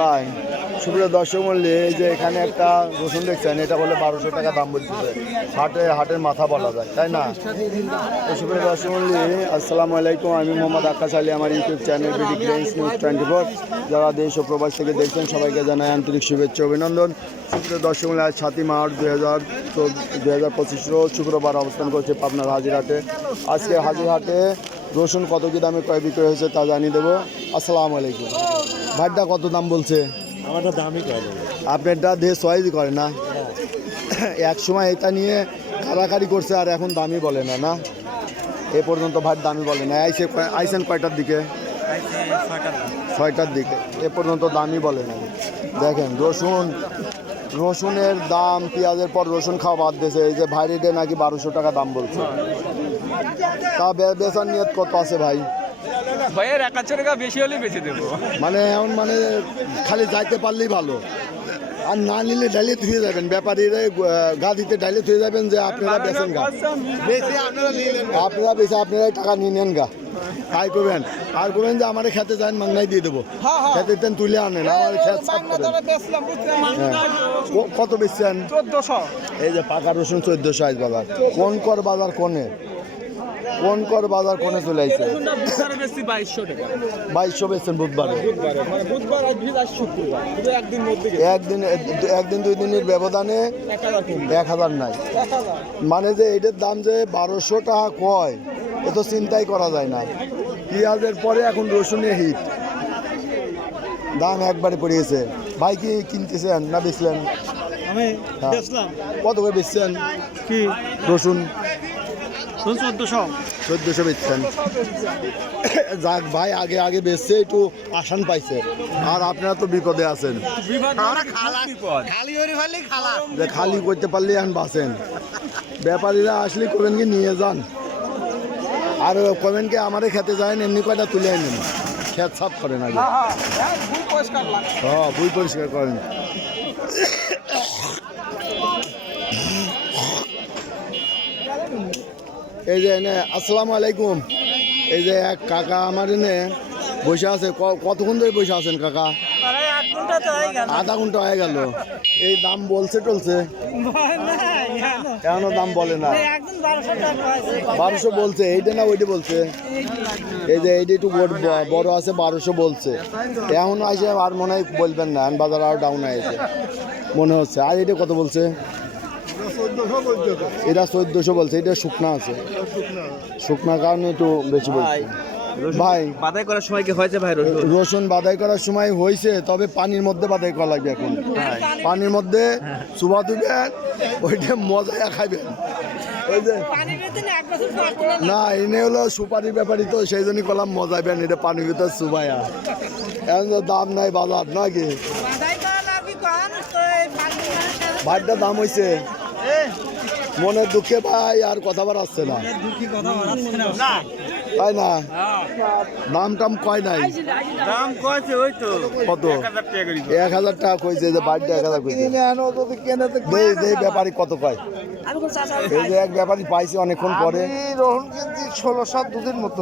তাই সুপ্রিয় দর্শক মূল্যে এই যে এখানে একটা রসুন দেখছেন, এটা বলে 1200 টাকা দাম বলতেছে। হাটের মাথা বলা যায়, তাই না? তো সুপ্রিয় দর্শক মূল্যে আসসালামু আলাইকুম, আমি মোহাম্মদ আকাশ আলী, আমার ইউটিউব চ্যানেল বিডি গ্রেন্স নিউজ 24। যারা দেশ ও প্রবাস থেকে দেখছেন সবাইকে জানাই আন্তরিক শুভেচ্ছা অভিনন্দন। সুপ্রিয় দর্শক মূল্যে আজ 7 মার্চ 2025 রোজ শুক্রবার অবস্থান করছে পাবনার হাজিরহাটে। আজকে হাজিরহাটে রসুন কত কি দামে ক্রয় বিক্রয় হয়েছে তা জানিয়ে দেবো। আসসালামু আলাইকুম। ভাইটা কত দাম বলছে? আমারটা দামই করে আপনারটা দেশ সয়েজই করে না, এক সময় এটা নিয়ে কারাকারি করছে আর এখন দামই বলে না। না, এ পর্যন্ত ভাই দামই বলে না। আইসেন কয়টার দিকে? 6টার দিকে। এ পর্যন্ত দামই বলে না। দেখেন রসুনের দাম, পেঁয়াজের পর রসুন খাওয়া বাদ দিয়েছে। এই যে ভাইরিডে নাকি 1200 টাকা দাম বলছে। তা বেচার নিয়ত কত আছে ভাই? ভাইয়ের 1 টাকা বেশি হলে বেঁচে দেবো। মানে এমন মানে খালি যাইতে পারলেই ভালো, আর না নিলে ডাইলে ধুয়ে যাবেন। ব্যাপারীরা গা দিতে ডাইলে ধুয়ে যাবেন যে আপনারা বেছেন গা, আপনারা বেছে আপনারাই টাকা নিয়ে নেন গা, তাই করবেন। আর করবেন যে আমার খেতে যান মাংনাই দিয়ে দেবো, খেতে তেন তুলে আনেন আমার খেত। কত বেচছেন? 1400। এই যে পাকা রসুন 1400 আইস বাজার। কোন কর বাজার কোনে চলে আসছে? 2200 বেচছেন বুধবারে। একদিন 2 দিনের ব্যবধানে 1000 নাই। মানে যে এটার দাম যে 1200 টাকা কয়, এ তো চিন্তাই করা যায় না। পেঁয়াজের পরে এখন রসুনের হিট, দাম একবারে পড়িয়েছে। ভাই কি কিনতেছেন না বেচলেন? কত করে বেচছেন কি রসুন? 1400 বেচছেন। যাক ভাই, আগে বেচছে একটু আসান পাইছে, আর আপনারা তো বিপদে আছেন। খালি করতে পারলে এখন বাঁচেন। ব্যাপারীরা আসলে করবেন কি নিয়ে যান, আর করবেন কি আমারে খেতে যায় এমনি কয়টা তুলে আনেন, খেত সাফ করেন আগে। হ্যাঁ, বই পরিষ্কার করেন। এই যে আসসালামু আলাইকুম। এই যে এক কাকা আমার এনে বসে আছে। কতক্ষণ ধরে বসে আছেন কাকা? আধা ঘন্টা হয়ে গেল। এই দাম বলছে টলছে? কেন দাম বলে না? 1200 বলছে। এইটা না ওইটা বলছে? এই যে এইটা একটু বড় আছে, 1200 বলছে। এখন আসে আর মনে হয় বলবেন না, বাজার আর ডাউন হয়েছে মনে হচ্ছে। আর এটা কত বলছে? এটা 1400 বলছে। এটা শুকনা আছে, শুকনা কারণে একটু বেশি বলছে। ভাই বাদাই করার সময় কি হয়েছে ভাই? রসুন বাদাই করার সময় হয়েছে, তবে পানির মধ্যে বাদাই করা লাগবে। এখন পানির মধ্যে চুবা দিবেন, ওইটা মজা খাইবেন। ওই যে না, এনে হলো সুপারির ব্যাপারই তো, সেই জন্যই করলাম মজাইবেন। এটা পানির ভিতরে চুবাইয়া। এখন তো দাম নাই বাজার নাকি? ভাইটার দাম হয়েছে মনের দুঃখে ভাই, আর কথা বাড়াচ্ছে না, তাই না? দাম টাম কয় নাই? কত? 1000 টাকা কইছে। যে বাড়িটা 1000 কইছে। ব্যাপারী কত কয়? এই যে এক ব্যাপারী পাইছে অনেকক্ষণ পরে 1600 দুদিন মতো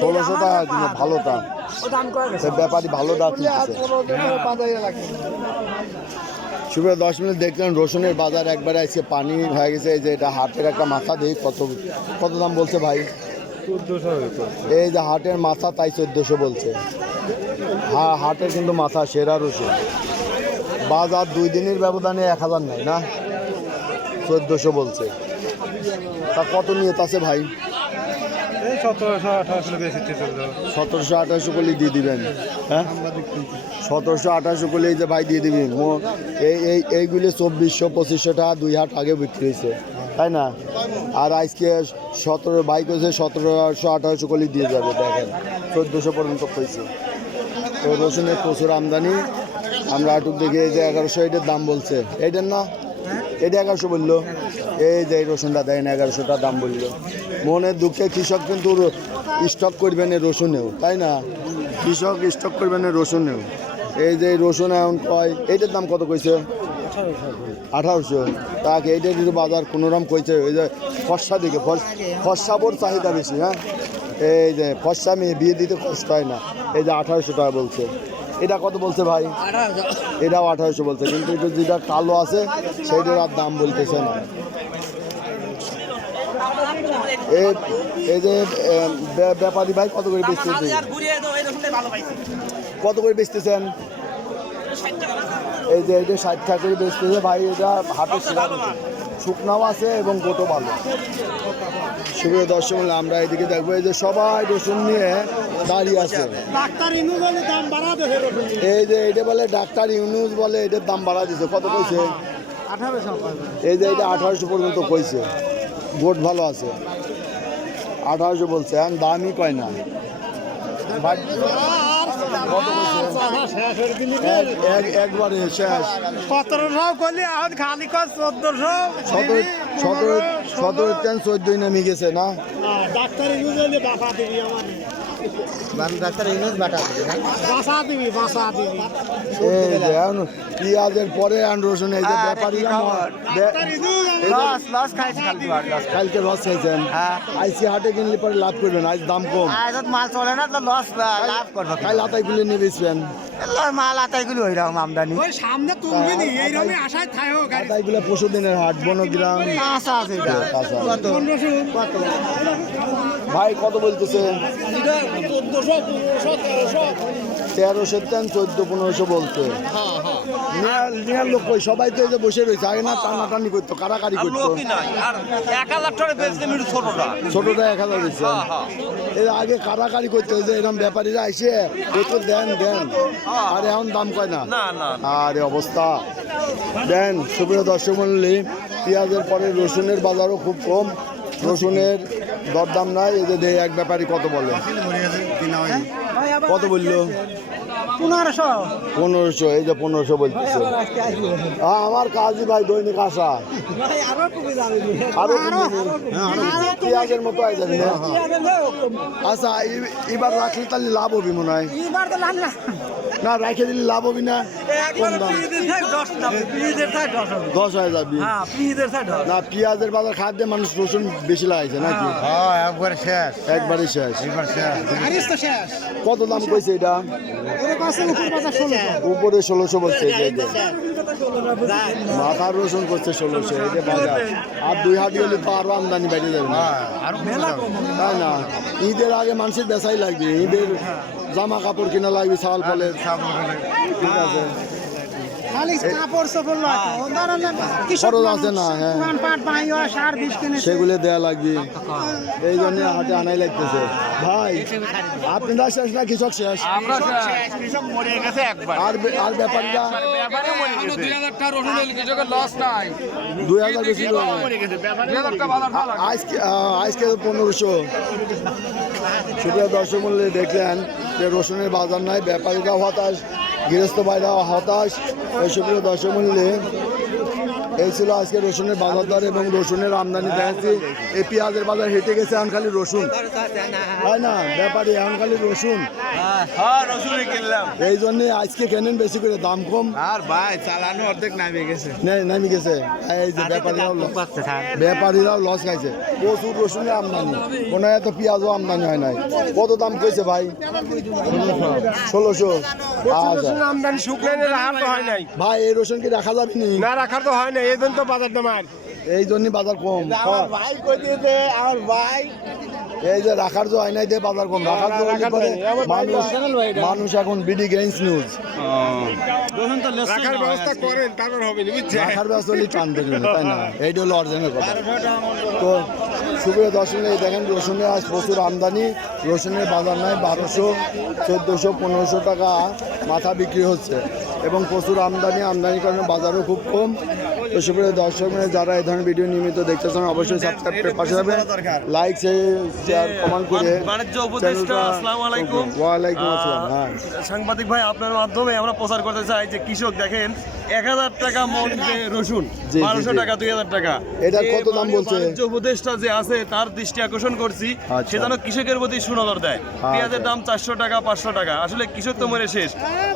1600 টাকা কিন্তু ভালো দাম। ব্যাপারী ভালো দাম কিনতেছে। শুক্র 10 মিনিট দেখলেন রসুনের বাজার একবারে আজকে পানি হয়ে গেছে। এই যে এটা হাটের একটা মাথা দেই, কত দাম বলছে ভাই? 1400। এই যে হাটের মাথা, তাই 1400 বলছে। হ্যাঁ, হাটের কিন্তু মাথা সেরা রসুন। বাজার 2 দিনের ব্যবধানে 1000 নাই না, 1400 বলছে। তা কত নিয়ত আছে ভাই? 1700-1800 করলে দিয়ে দিবেন। হ্যাঁ, 1700-1800 করলে এই যে ভাই দিয়ে দিবেন। এইগুলি 2400-2500 টাকা 2 হাট আগে বিক্রি হয়েছে, তাই না? আর আজকে 17 ভাই করেছে 1700-1800 করলে দিয়ে যাবে। দেখেন 1400 পর্যন্ত হয়েছে। তো রসুনের প্রচুর আমদানি। আমরা আটুক দেখে এই যে 1100 এটার দাম বলছে। এইটার না, এটা 1100 বললো। এই যে রসুনটা দেখেন 1100 টাকা দাম বললো। মনের দুঃখে কৃষক কিন্তু স্টক করবেন এই রসুনেও, তাই না? কৃষক স্টক করবেন এই রসুনেও। এই যে রসুন এখন কয়, এইটার দাম কত কইছে? 1800। তাকে এইটা কিন্তু বাজার কোনোরকম কইছে। ওই যে ফর্সা দিকে, ফর্সাবোর চাহিদা বেশি। হ্যাঁ, এই যে ফর্সা মেয়ে বিয়ে দিতে কষ্ট হয় না, এই যে 1800 টাকা বলছে। এটা কত বলছে ভাই? এটাও 1800 বলছে, কিন্তু এটা যেটা কালো আছে সেইটার আর দাম বলতেছে না। এই যে ব্যাপারী ভাই কত করে বেচতেছেন? কত করে বেচতেছেন? এই যে এটা 60 টাকা করে বেচতেছে ভাই। এটা হাটের শুকনাও আছে এবং গোটো ভালো। সুপ্রিয় দর্শক, আমরা এদিকে দেখবো এই যে সবাই রসুন নিয়ে দাঁড়িয়ে আছে। এই যে এটা বলে ডাক্তার ইউনুস বলে এটার দাম বাড়া দিছে। কত কইছে? এই যে এটা 1800 পর্যন্ত কইছে। গোট ভালো আছে, 1800 বলছে, এখন দামই কয় না। একবারে শেষ। 1700 করলে এখন খালি কর 1400। 17 নেমে গেছে না? ডাক্তার ইউজ হলে বাসা দিবি আমার। ডাক্তার ইউজ বাসা দিবি বাসা দিবি। এই যে এখন পেঁয়াজের পরে আন রসুন। এই যে ব্যাপারীরা লস খাইছি কালকে রস খাইছেন, আইসি হাটে কিনলে পরে লাভ করবেন, আজ দাম কম। মাল চলে না তো লস লাভ করবো। কাল আতাইগুলো নিয়ে বেচবেন। মাল আতাইগুলো ওইরকম আমদানি সামনে তুলবি নি এইরকমই আশায় থাকো। আতাইগুলো পরশু দিনের হাট বনগ্রাম। আশা আছে এটা। ভাই কত বলতেছে? 1300 1400 বলতে। নেওয়ার লোক কই? সবাই তো এই যে বসে রয়েছে। আগে না টানাটানি করতো, কারাকারি করতো। ছোটটা 1000 দিচ্ছে। এর আগে কারাকারি করতো, যে এরকম ব্যাপারীরা এসে একটু দেন দেন, আর এখন দাম কয় না। আরে অবস্থা দেন। সুপ্রিয় দর্শক মণ্ডলী, পেঁয়াজের পরে রসুনের বাজারও খুব কম, রসুনের দরদাম নাই। এই যে এক ব্যাপারী কত বলে? কত বললো? 1500। এই যে 1500 বলতেছে। আমার কাজই ভাই দৈনিক আসা, আরো পেঁয়াজের মতো আই যাবে না। আচ্ছা এবার রাখলে তাহলে লাভ হবি মনে হয় না? রাখে দিলে লাভ হবি না? কম দাম 10 হয়ে যাবি না? পেঁয়াজের বাজার খাদ্যে মানুষ রসুন বেশি লাগাইছে নাকি? একবারে শেষ। কত দাম কইছে এটা? উপরে 1600 বলছে। মাথার রসুন করছে 1600। এই যে বাজার আর 2 হাটি হলে তো আরো আমদানি বেড়ে যাবে না, তাই না? ঈদের আগে মানুষের বেচাই লাগবে, ঈদের জামা কাপড় কিনা লাগবে, চাল ফলের। ঠিক আছে, খরচ আছে না? হ্যাঁ, সেগুলো দেয়া লাগবে, এই জন্য হাটে আনাই লাগতেছে। ভাই আপনারা শেষ না কৃষক শেষ? আর ব্যাপারীরা 2000 বেশি। আজকে 1500। সুপ্রিয় দর্শক মূল্যে দেখলেন যে রসুনের বাজার নাই, ব্যাপারীরাও হতাশ, গৃহস্থ ভাইরাও হতাশ। সুপ্রিয় দর্শক মূল্যে এই ছিল আজকে রসুনের বাজার দর এবং রসুনের আমদানি দেখাচ্ছি। এই পেঁয়াজের বাজার হেঁটে গেছে, এখন খালি রসুন, তাই না? ব্যাপারী এখন খালি রসুন, এই জন্য আজকে কেনেন বেশি করে, দাম কম। আর ভাই চালানো অর্ধেক নামে গেছে। নামি গেছে। এই যে ব্যাপারীরাও লস খাইছে। প্রচুর রসুনের আমদানি, কোনো এত পেঁয়াজও আমদানি হয় নাই। কত দাম কইছে ভাই? 1600। আচ্ছা আমদানি শুকনো রাখার তো হয় নাই ভাই, এই রসুন কি রাখা যাবে না? রাখার তো হয় না, এই জন্য তো বাজার দাম। আর এই জন্যই বাজার কম। ভাই কই দিয়েছে আমার ভাই, এই যে রাখার যে হয় নাই দিয়ে বাজার কম। রাখার যে মানুষ এখন বিডি গেইনস নিউজ রাখার ব্যবস্থা করেন, তারপর হবে না, বুঝছেন? রাখার ব্যবস্থা হলে টানতে গেলে, তাই না? এইটা হলো অরিজিনাল কথা। তো সুপ্রিয় দর্শক, এই দেখেন রসুনের আজ প্রচুর আমদানি, রসুনের বাজার নাই। 1200, 1400, 1500 টাকা মাথা বিক্রি হচ্ছে এবং প্রচুর আমদানির কারণে বাজারও খুব কম। তো সুপ্রিয় দর্শক, যারা এই ধরনের ভিডিও নিয়মিত দেখতে চান অবশ্যই সাবস্ক্রাইব করে পাশে যাবেন, লাইক শেয়ার কমেন্ট করে। বাণিজ্য উপদেষ্টা আসসালামু আলাইকুম। ওয়ালাইকুম আসসালাম। হ্যাঁ, সাংবাদিক ভাই, আপনার মাধ্যমে আমরা প্রচার করতে চাই যে কৃষক দেখেন 1000 টাকা মন যে রসুন, 1200 টাকা 2000 টাকা, এটা কত দাম বলছে? বাণিজ্য উপদেষ্টা যে আছে তার দৃষ্টি আকর্ষণ করছি, আচ্ছা। সে যেন কৃষকের প্রতি সুনজর দেয়। পেঁয়াজের দাম 400 টাকা 500 টাকা, আসলে কৃষক তো মরে শেষ।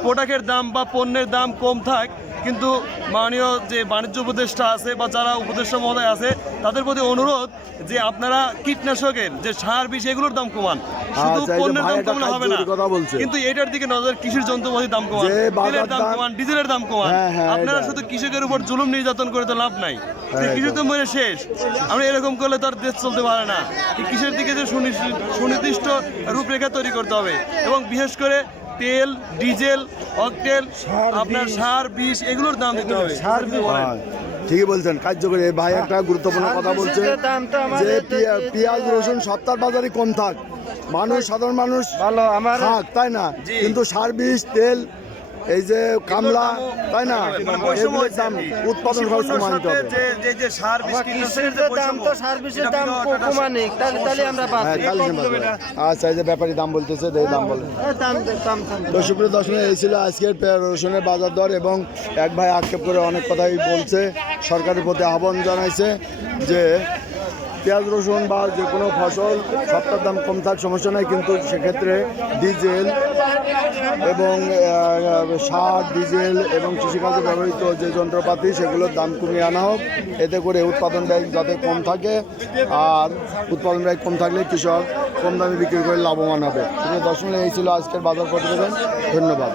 প্রোডাক্টের দাম বা পণ্যের দাম কম থাক, কিন্তু মাননীয় যে বাণিজ্য উপদেষ্টা আছে বা যারা উপদেষ্টা মহোদয় আছে তাদের প্রতি অনুরোধ যে আপনারা কীটনাশকের যে সার বিষ এগুলোর দাম কমান, শুধু আচ্ছা, এই যে পণ্যের ভাই দাম একটা কমানো হবে না, কার্যকরী কথা বলছে। কিন্তু এটার দিকে নজর, কৃষির যন্ত্রপাতির দাম কমান, যে বাজার তেলের দাম দাম- কমান, ডিজেলের দাম কমান। হ্যাঁ, হ্যাঁ, আপনারা এটা। শুধু কৃষকের উপর জুলুম নির্যাতন করে তো লাভ নাই, কৃষি তো মরে শেষ। আমরা এরকম করলে তো আর দেশ চলতে পারে না। এই কৃষির দিকে যে সুনির্দিষ্ট রূপরেখা তৈরি করতে হবে, এবং বিশেষ করে তেল, ডিজেল, অকটেল, আপনার সার বিষ এগুলোর দাম দিতে হবে। হ্যাঁ, ঠিকই বলছেন, কার্যকরী। এই ভাই একটা গুরুত্বপূর্ণ কথা বলছে যে পেঁয়াজ রসুন সপ্তাহ বাজারে কম থাক, মানুষ, সাধারণ মানুষ ভালো আমার থাক, তাই না? জি। কিন্তু সার বিষ, তেল, এই যে কামলা, তাই না, মানে বৈষম্য এগুলোর হয়েছে দাম আর কি। উৎপাদন খরচ কৃষি পণ্যের কমাতে সাথে হবে। যে সার বিষ কীটনাশকের যে দাম তো বৈষম্য, সার বিষের এটা দাম বিরাট একটা কমানি, তাহলে আমরা হ্যাঁ, বাঁচি। কাল আচ্ছা, এই যে ব্যাপারী দাম বলতেছে, এই দাম বলে। দাম তো সুপ্রিয় দর্শক, এই ছিল আজকের পেঁয়াজ রসুনের বাজার দর, এবং এক ভাই আক্ষেপ করে অনেক কথাই বলছে, সরকারের প্রতি আহ্বান জানাইছে যে পেঁয়াজ রসুন বা যে কোনো ফসল সপ্তাহের দাম কম থাক, সমস্যা নাই, কিন্তু সেক্ষেত্রে ডিজেল এবং সার, ডিজেল এবং কৃষিকাজে ব্যবহৃত যে যন্ত্রপাতি সেগুলোর দাম কমিয়ে আনা হোক, এতে করে উৎপাদন ব্যয় যাতে কম থাকে, আর উৎপাদন ব্যয় কম থাকলে কৃষক কম দামে বিক্রি করে লাভবান হবে। সুপ্রিয় দর্শক, এই ছিল আজকের বাজার প্রতিবেদন। ধন্যবাদ।